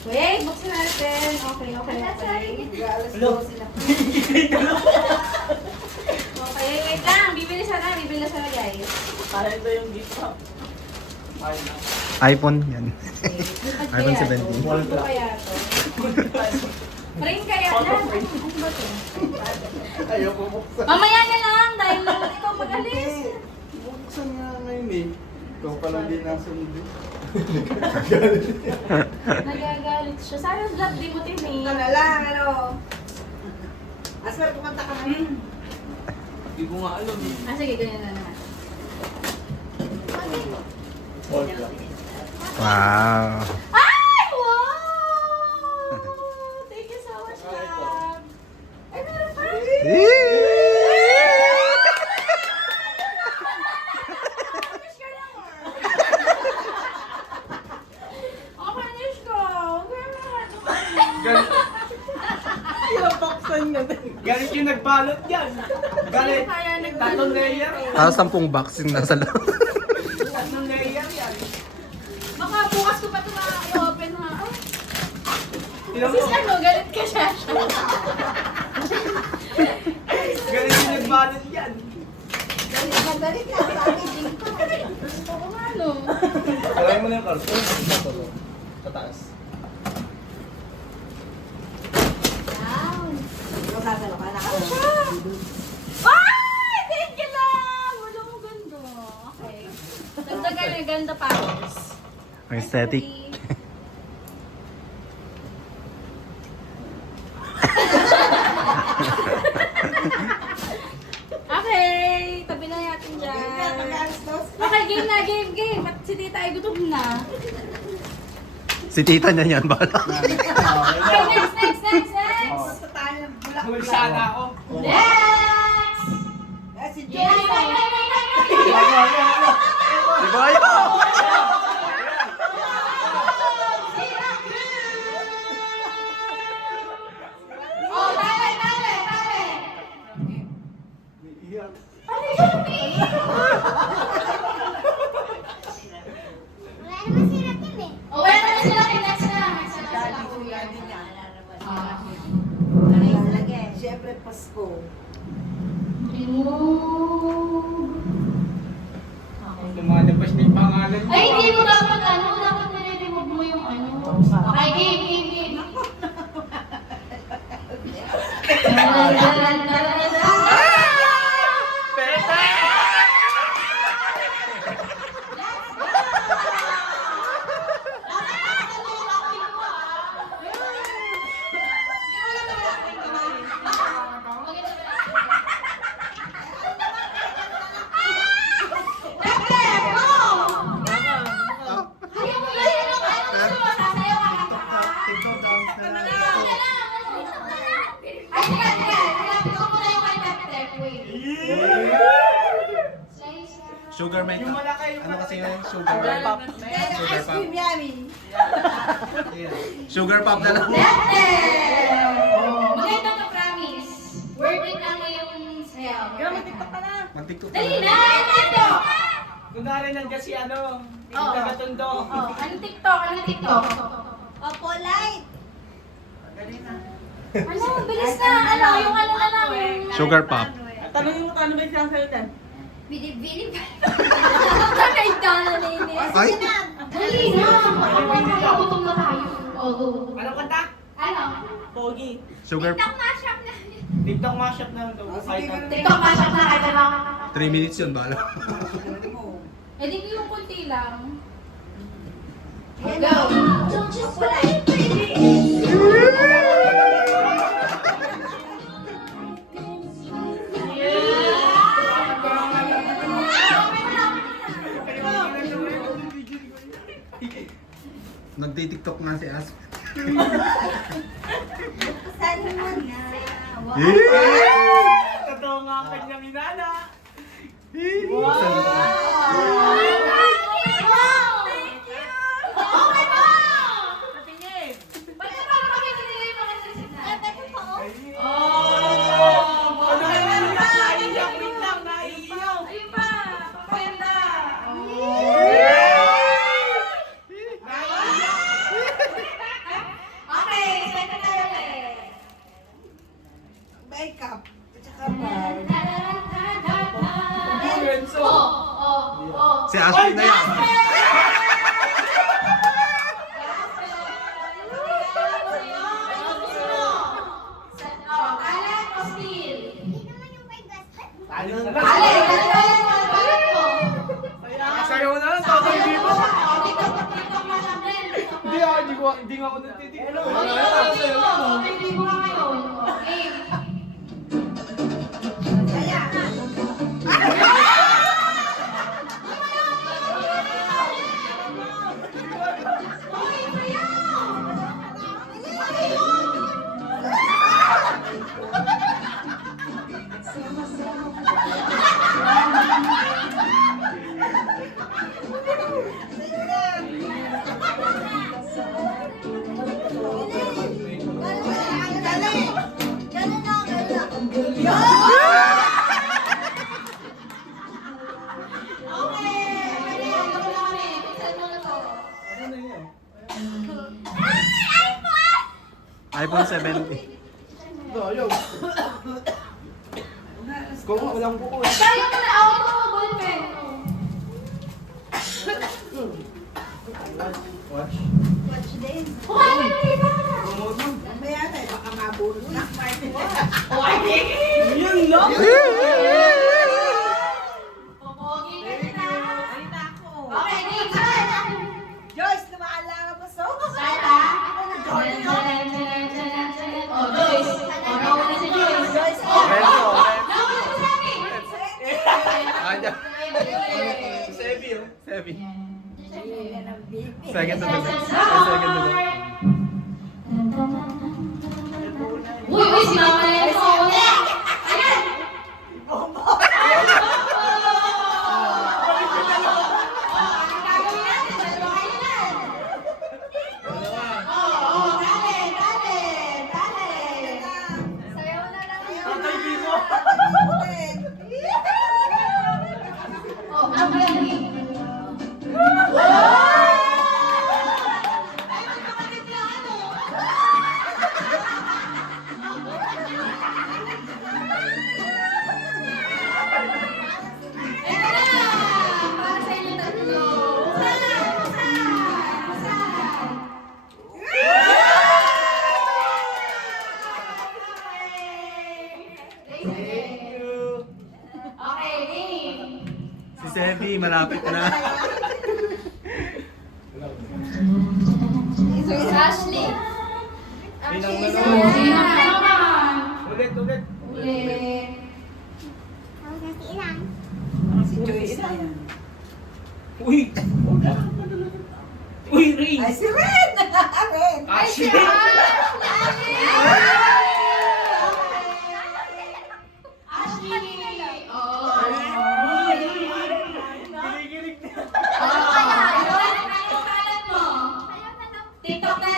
Wait, buksan natin. Okay. Alas 12 na. Okay, wait lang. Bibili na sana guys. Para ito yung gift shop. iPhone yan. iPhone 17. Ano kaya to? Frame kaya na. Ano ba to? Ayaw ko buksan. Mamaya na lang dahil ikaw mag-alis. Buksan nga ngayon eh. Ikaw pala din ang sundin. Nagagalit siya. Sana vlog di mo tini. Ito na lang, ano. Asper, kumanta ka na. Hindi ko nga alam eh. Ah, sige, ganyan na naman. Wow. Ay! Wow! Thank you so much, love. Ay, meron pa. Oh, punish ko. Yung buksan nga din. Galit yung nagbalot yan. Galit. Kaya Tatlong layer. Tapos 10 box yung nasa loob. Tatlong layer yan. Baka bukas ko pa ito i-open ha. Ay, Tignan sis, mo. ano, galit ka siya. Galit yung nagbalot yan. Dali ka, packaging ko. Oo nga, no. Try mo na yung karton. Sa taas. Wow. Ikaw sasalo ka na. Ay! Thank you lang! Wala mo ganda. Okay. Dagdagan na ganda pa. Ang aesthetic. Okay, tabi na natin dyan. Pag-alas 12. Okay, game. Ba't si tita ay gutom na? Si tita niya yan, bala. Okay, next. Punta tayo ng bulak. Hulsa na ako. Next! Eh, si Yay! Joey. Diba yun? Oh, tali! Iiyak. Ano yun, Pi? Oh, wala na sila. Next na. Ano yung lagay? Siyempre, Pasko. Remove. Lumalabas na yung pangalan mo. Ay, hindi mo dapat dapat nire-remove mo yung ano. Okay, game. Sugar may Yung malaki yung ano kasi malaki. yun? Sugar pop. Ice cream yummy. Sugar pop na lang. Maganda ka, promise. Worth it ang iyong sayaw. Mag-tiktok ka na. Mag-tiktok Dali na! Nando! Kunwari nandiyan si ano, yung Oo. taga-tondo. Oh, anong TikTok? Opo, light. Ano, bilis na. Ano, yung ano na lang. Yung... Sugar pop. Tanongin mo ano ba yung sinasayo dyan? Bili pa. Kakaita na nini. Ay! Dali na. Gutom na tayo. Oh, go. Anong kanta? Ano? Pogi. Sugar TikTok mashup na. TikTok mashup na daw. Oh, sige, ganun. TikTok mashup na kayo lang. 3 minutes yun, bala. Eh, di yung kunti lang. Yan Go. Opo, light. Nagtitiktok nga si As. Saan mo na? Totoo nga ang kanyang inana. Ano na lang? Naiiyak. Wait lang, naiiyak. Ayun pa. Papayanda. Hindi nga ako natitigil. iPhone 70. Ito, ayaw. Kung walang buko. Watch. Watch this. Mamaya tayo, baka mabulot na. Yun lang! Joyce, lumaalala mo so? Ayan. Sebi, oh. Sebi. Yan ang baby. Second to the next. Second to the next. Uy, si Mama na yung phone. Ayan! Sayaw na lang yun. Tatay Bino. Oh, ano ba yan? Ito na! Para sa inyo tatlo. Okay, game. Si Sebi, malapit na. Ashley. Bilang na Sino naman. naman? Ulit. Ulit. Si Joyce na yan. Uy! Uy, Ray! Ay, si Ren! Ren! Ashley! Ashley! Oh. Ginigilig na. TikTok na.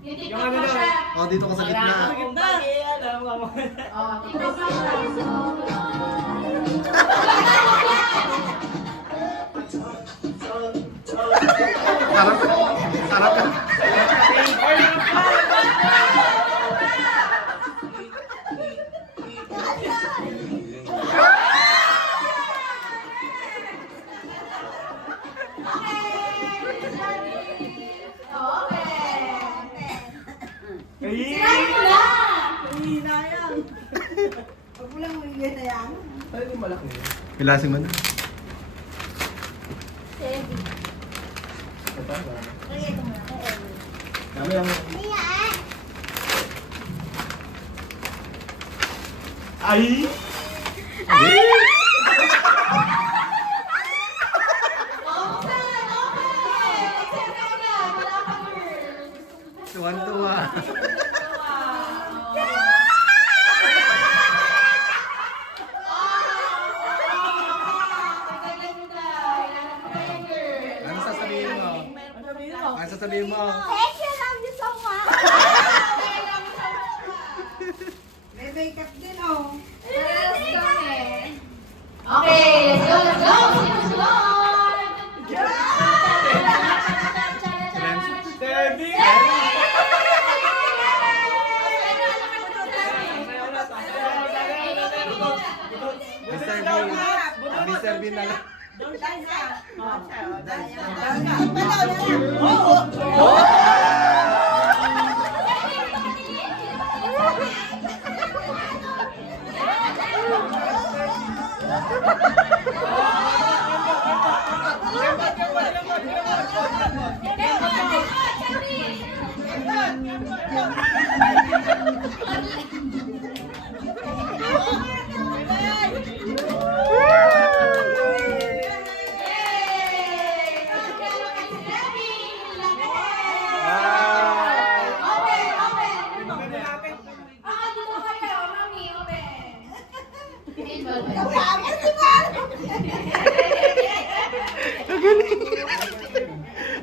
Yung Yung TikTok ano mo na. siya. Oh, dito ka sa gitna. Alam ka mo. Oh, TikTok mo siya. Harap ka. Harap ka. Sinabi mo na! Hina yan. Pag walang huli na yan. Ay, di malaki. Pilasing mo na. Sebi. Ito, Kaya ito muna. Kami ang... Ay! Tuwan-tuwa. Ano sasabihin mo? Ano sasabihin mo? Thank you, love you so much. May makeup din, oh. Okay, let's go, let's go! Sebi! Mr. Bean. Mr. Bean na lang. Let's go!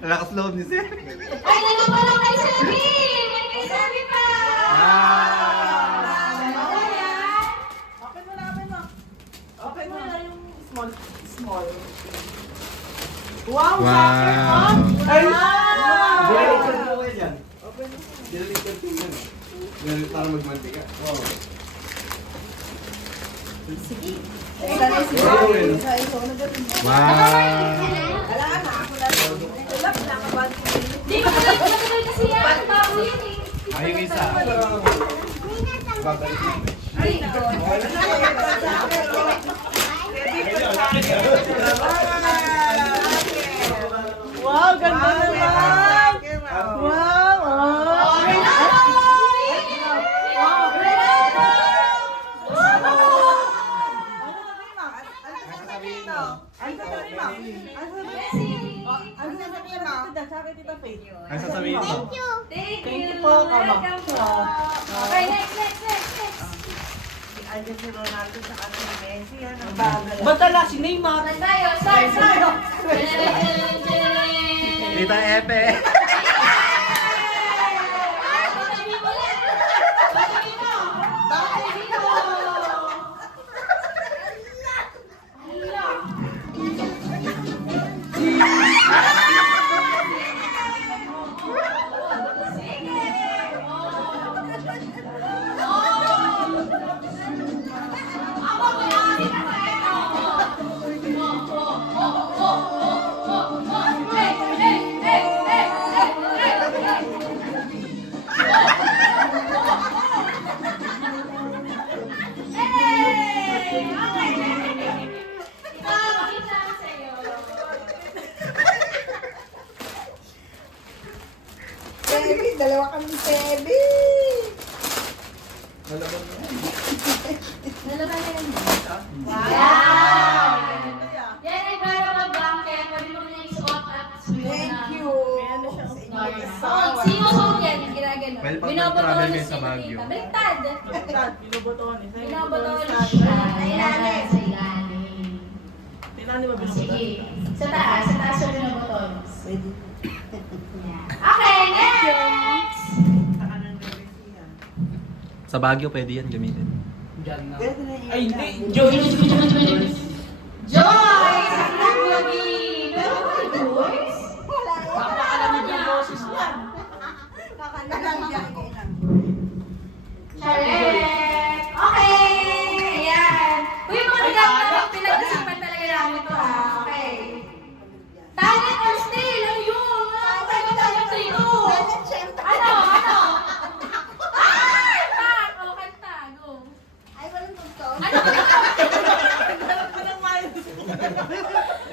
Lakas loob ni Sir. Ay, dalawa pa lang kay Shelby! May kay Shelby pa! Dalawa yan. Open mo na, open mo. Open mo na yung small. Small. Wow, Wow. soccer mom! Ay! Diretso mo kayo dyan. Diretso mo yan. Ganun para magmantika. Wow. Wow. Di ba matagal kasi yan? Bago yan eh. Ay, yung isa. Babalik namin. Wow, ganda naman! Wow! Oh! Ang sasabihin mo? Thank Thank you. you po, Kama. Welcome po. Okay, next. Ba't ala si Neymar? Saan tayo? Start. Tita Epe. Dalawa kami Sebi. Malabang na yan. Nalaban na yan. Wow! Yan ay para mag-blanket. Pwede mo rin isuot at suyo na. Thank you. Sino suot yan? Ginagano. Well, pag Binobotohan nag-travel kayo siya sa ni Baguio. Tita. Baliktad. Binubotohan eh. Binobotohan siya. Sa ilalim. Sa ilalim. Tinani mo Sige. binubotohan? Sa taas siya binobotohan. Pwede. Okay, next! Sa Baguio pwede yan gamitin. Pwede na yun. Ay, hindi. Joyce! Joyce! Ang nagwagi! Pero ba Joyce? Wala yan. Napakalamig yung boses niyan. Nakakailan. Charette! Okay! Ayan. Uy, mga nagagawa, pinag-isipan talaga namin ito ha. Okay. Talent or still? Ano yun? Ano talent dito? Ano? Ay! Tag! O, kanta. Go. Ay, walang tugtog. Ano? Anong miles?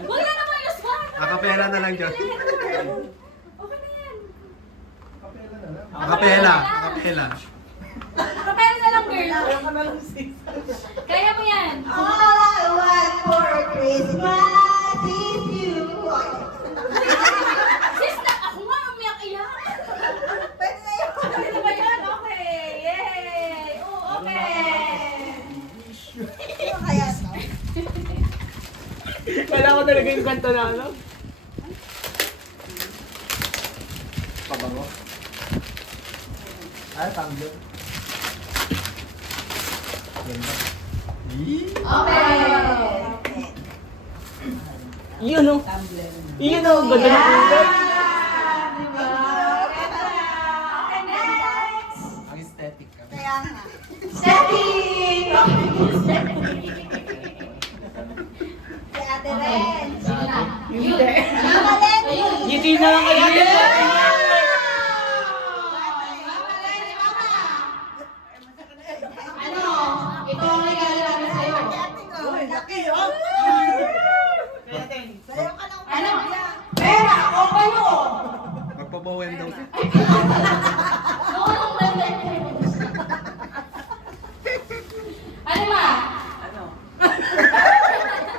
Huwag na naman yung swak! Acapella na lang dyan. Okay na yan. Kapela na lang. Acapella. Kapera na lang, girl. Wala ka na lang sis. Kaya mo yan. All I want for Christmas is you. Sis, ako nga umiyak-iyak. Pwede na yun. Pwede ba yan? Okay. Yay! Oh, okay. Ano kaya to? Wala ko talaga yung kanta na alam. Pabango. Ay, tamdo. Ganda. Okay. Yun o. Yun o. Ganda na punta. Diba? Okay, next. Ang aesthetic. Kaya nga. Setting! Si Ate Ren. Sige na. Yun. Mama Len. Ayun. Ngiti na lang kaya. Ano? Ito ang regalo namin sa'yo. Uy, laki oh. Sayo ka ng Ano? Pera! O kayo! Magpabawen daw siya. Noong banda. Ano ma? Ano?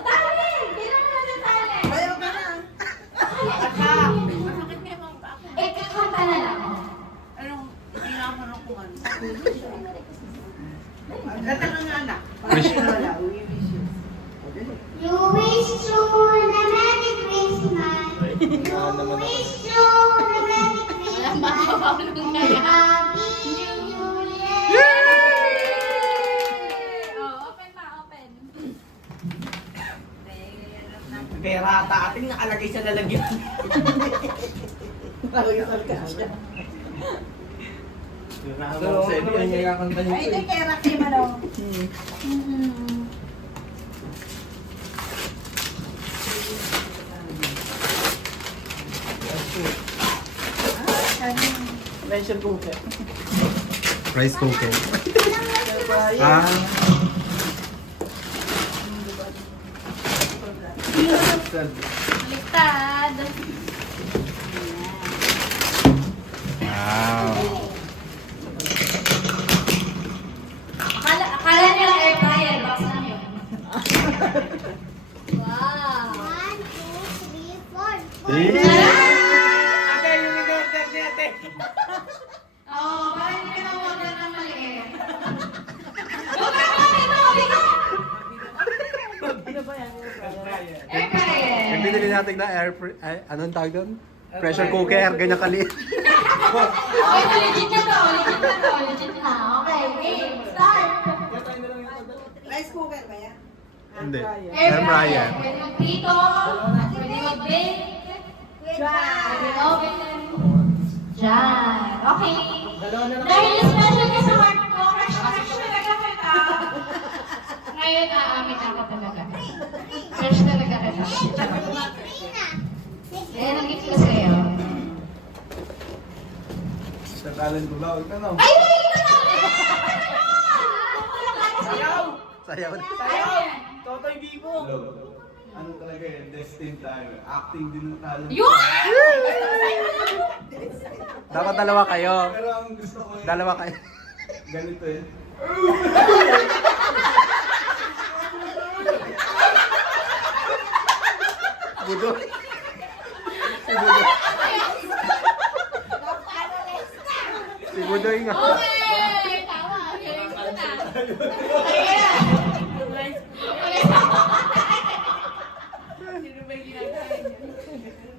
Talent! Kailangan na sa talent. Sayo ka na. Eh, kakanta na lang. Wish. You wish you a Merry Christmas. You wish you Mababaw nung kaya. Happy New Year! Oh, open pa, open. Pera ata ating nakalagay sa lalagyan. Nakalagay sa lalagyan. Pero sa iyo yung kakanta niyo. Ay, ito kay Rakim, ano? Mention cooker. Rice cooker. Ah, Baliktad. wow. Akala niyo air fryer, box lang yun. Wow. 1, 2, 3, 4. Ate, yung in-order niya, ate. Oo, parang hindi ka na-order ng maliit. Huwag ka naman, ito! Ano ba yan? Air fryer. Yung binili natin na anong tawag doon? Pressure cooker, ganyan kaliit. Okay, legit na to, legit na to, legit na. Okay, game, start. Rice cooker ba yan? Hindi. Air Air fryer. fryer. Pwede mag-prito, pwede mag-bake, pwede oven. Diyan. Okay. Dahil special ka sa heart ko, crush talaga kita. Ngayon, aamin ako talaga. Crush talaga kita. Ayan ang gift ko sa'yo. Sa kalan ko ba? Huwag ka na. Ay, ito na! Sayaw! Sayaw. Sayaw! Totoy Bibo! Ano talaga yun? Destined tayo. Acting din mo talo. Yun! Dapat dalawa kayo. Pero ang gusto ko yun, Dalawa kayo. ganito yun. Budo. Si Budoy nga. Okay! Tama. Hearing ko na.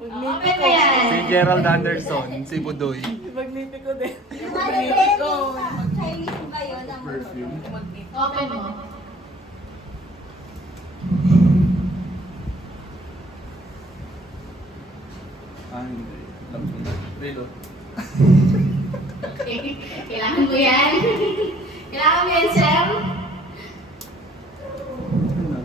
Open na yan. Si Gerald Anderson, si Budoy. Magnipi ko din. Chinese ba yun? Perfume. Open mo. Ah, hindi. Alam ko na. Relo. Kailangan mo yan. Kailangan mo yan, sir. Ano?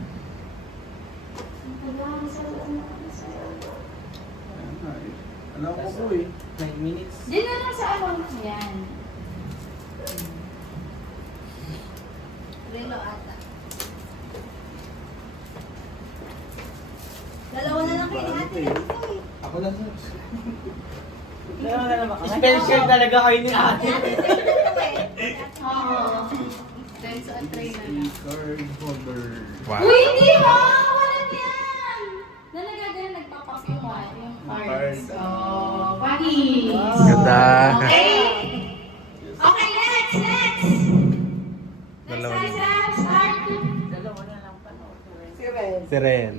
Ayan nga eh. Alam ko po eh. 9 minutes. Diyan na lang sa ano yan. Relo ata. Dalawa na lang kayo ni ate. Ako lang sir. Dalawa na naman. Special talaga kayo ni ate. Oo. Then sa tray na lang. Card holder. Wow. Uy, hindi ha! Walang yan! Na nagagana nagpapak yung cards. Oh, panis. Ganda. Okay? Okay, next! Next! Dalawa Next, na. Sam, start. Dalawa na lang pala. Si Ren.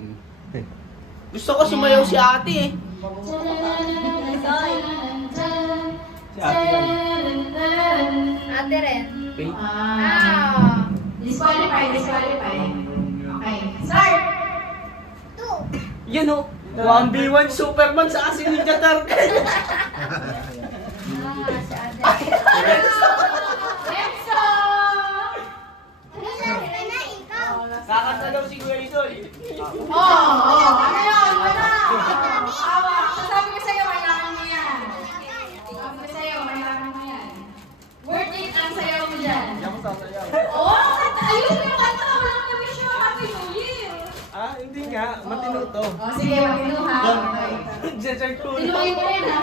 Gusto ko sumayaw si ate eh. Si ate yan. Ate rin. Wait. Disqualify, disqualify. Okay, start! Yan o. 1v1 Superman sa si Ninja Turtle. Si ate. Enzo! Kakanta daw si Kuya Idol. Ano yun? Wala! Awa! Sasabi ko sa'yo, kailangan mo yan. Sabi ko sa'yo, kailangan mo yan. Worth it ang sayaw mo dyan. Yan ko sasayaw. Oo, ayun yung kanta. Walang na-wish mo. Happy New Year! Ah, hindi nga. Matino to. O, sige, matino ha. Okay. Jeser ko. Tinuloy mo rin ha.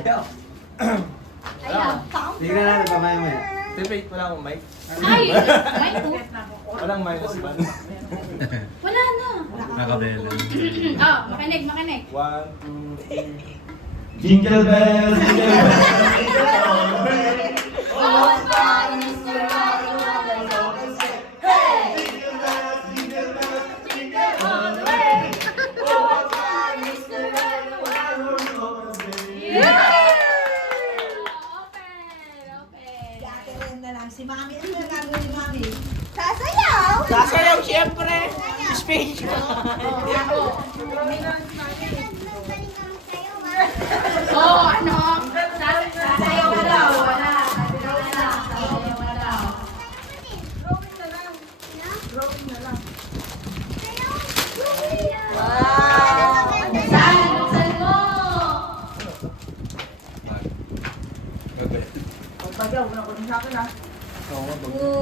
Ayaw. Ayaw. Tignan natin pamaya mo yan. Wait, wala akong mic. Ay! May two. Walang minus one. Wala na. Nakabela. Oh, makinig, makinig. 1, 2, 3. Jingle bells, jingle bells. Oh, fun is the ride all the way. Hey! Jingle all the way. Oh, fun is the ride all the way. Yeah! Space. Oh, ano? Sasayaw ka daw. Wala. Sasayaw ka daw. Sasayaw ka daw. Wow! Saan? Buksan mo!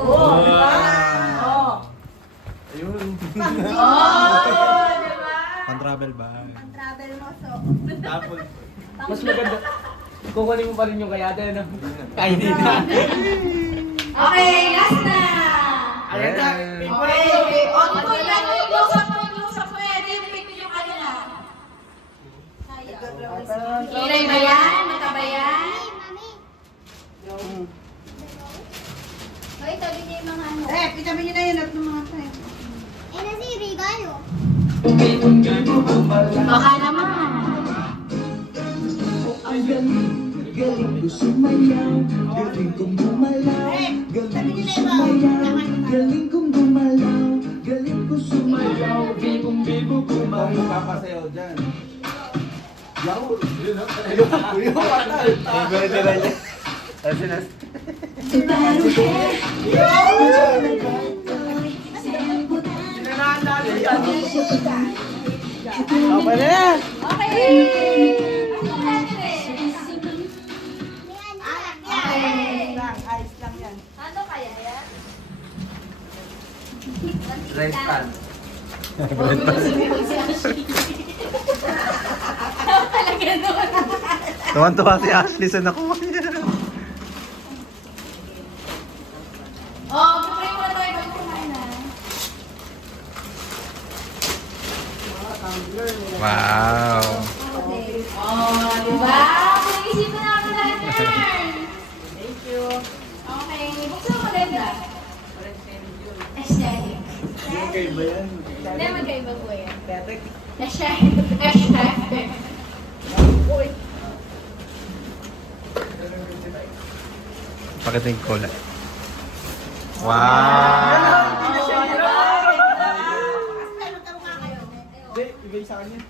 Oh, di ba? Oh. Ayun. Oh, diba? Pan-travel bag. Travel mo, so. Tapos. Mas maganda. Kukunin mo pa rin yung kayate, ano? Ay, hindi na. Okay, last na! Ayan na. Okay, okay. O, close up mo yan. Yung pick yung kanina. Kilay ba yan? Mata ba yan? Hoy, tabi niya yung mga ano. Itabi niyo na yun at ng mga tayo. Nasi, regalo. Baka naman. Galing ko sumayaw, galing kong gumalaw, galing ko sumayaw, galing kong gumalaw, galing ko sumayaw, bibong-bibo Ang gumalaw. papasayaw dyan. Yaw! Yung patay! Favorite na niya. Tapos sinas... Sinanahan natin yan. Okay na yan. Okay. Ayos lang yan. Ano kaya yan? Red pan. Talaga nun. Tuwan-tuwa si Ashley sa nakuha niya. Oh, pray mo na tayo bago kumain na. Wow. Oh, diba? Pag-isipan na ako lahat yan. Thank you. Okay, buksan mo rin na. Aesthetic. Okay ba yan? Hindi, magkaiba po yan. Perfect. Aesthetic. Pakita yung kulay. Wow. Hindi, ibig sa kanya.